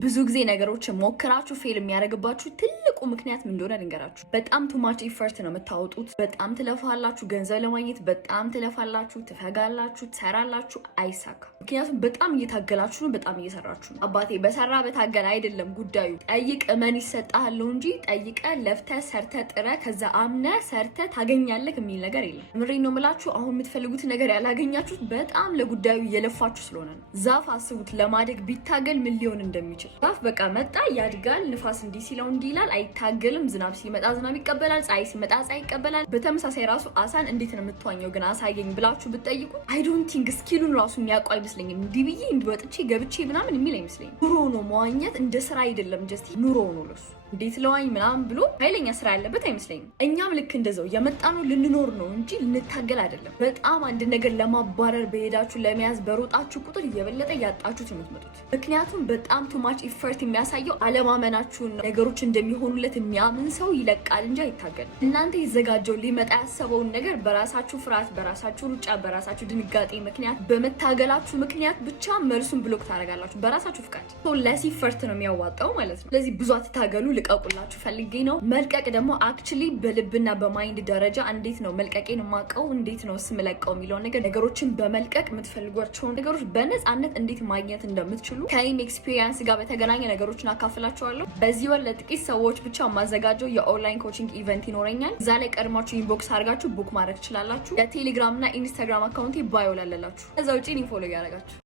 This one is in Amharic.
ብዙ ጊዜ ነገሮችን ሞክራችሁ ፌል የሚያደርግባችሁ ትልቁ ምክንያት ምን እንደሆነ ልንገራችሁ። በጣም ቱማች ኢፈርት ነው የምታወጡት። በጣም ትለፋላችሁ፣ ገንዘብ ለማግኘት በጣም ትለፋላችሁ፣ ትፈጋላችሁ፣ ትሰራላችሁ፣ አይሳካ። ምክንያቱም በጣም እየታገላችሁ ነው፣ በጣም እየሰራችሁ ነው። አባቴ በሰራ በታገል አይደለም ጉዳዩ። ጠይቅ እመን ይሰጣል ነው እንጂ ጠይቀ ለፍተ ሰርተ ጥረ ከዛ አምነ ሰርተ ታገኛለህ የሚል ነገር የለም። ምሬን ነው የምላችሁ። አሁን የምትፈልጉት ነገር ያላገኛችሁት በጣም ለጉዳዩ እየለፋችሁ ስለሆነ ነው። ዛፍ አስቡት፣ ለማደግ ቢታገል ምን ሊሆን እንደሚችል። ዛፍ በቃ መጣ ያድጋል፣ ንፋስ እንዲህ ሲለው እንዲህ ይላል፣ አይታገልም። ዝናብ ሲመጣ ዝናብ ይቀበላል፣ ፀሐይ ሲመጣ ፀሐይ ይቀበላል። በተመሳሳይ ራሱ አሳን እንዴት ነው የምትዋኘው ግን አሳየኝ ብላችሁ ብትጠይቁ አይ ዶንት ቲንክ ስኪሉን ራሱ የሚያውቁ አይመስለኝም። እንዲህ ብዬ እንዲወጥቼ ገብቼ ምናምን የሚል አይመስለኝም። ኑሮ ነው መዋኘት፣ እንደ ስራ አይደለም። ጀስት ኑሮ ነው ለሱ። እንዴት ለዋኝ ምናምን ብሎ ኃይለኛ ስራ ያለበት አይመስለኝም። እኛም ልክ እንደዛው የመጣነው ልንኖር ነው እንጂ ልንታገል አይደለም። በጣም አንድ ነገር ለማባረር በሄዳችሁ ለመያዝ በሮጣችሁ ቁጥር እየበለጠ ያጣችሁት የምትመጡት። ምክንያቱም በጣም ቱማች ኢፈርት የሚያሳየው አለማመናችሁን ነው። ነገሮች እንደሚሆኑለት የሚያምን ሰው ይለቃል እንጂ አይታገልም። እናንተ ይዘጋጀው ሊመጣ ያሰበውን ነገር በራሳችሁ ፍርሃት፣ በራሳችሁ ሩጫ፣ በራሳችሁ ድንጋጤ ምክንያት በመታገላችሁ ምክንያት ብቻ መልሱን ብሎክ ታደርጋላችሁ በራሳችሁ ፍቃድ። ለሲ ኢፈርት ነው የሚያዋጣው ማለት ነው። ስለዚህ ብዙ አትታገሉ። ልቀቁላችሁ ፈልጌ ነው። መልቀቅ ደግሞ አክቹሊ በልብና በማይንድ ደረጃ እንዴት ነው መልቀቄን ማቀው እንዴት ነው ስምለቀው የሚለውን ነገር ነገሮችን በመልቀቅ የምትፈልጓቸውን ነገሮች በነፃነት እንዴት ማግኘት እንደምትችሉ ከኔም ኤክስፒሪየንስ ጋር በተገናኘ ነገሮችን አካፍላችኋለሁ። በዚህ ወር ለጥቂት ሰዎች ብቻ ማዘጋጀው የኦንላይን ኮቺንግ ኢቨንት ይኖረኛል። እዛ ላይ ቀድማችሁ ኢንቦክስ አድርጋችሁ ቡክ ማድረግ ትችላላችሁ። የቴሌግራም እና ኢንስታግራም አካውንቴ ባዮ ላለላችሁ። እዛ ውጪ ፎሎ ያደርጋችሁ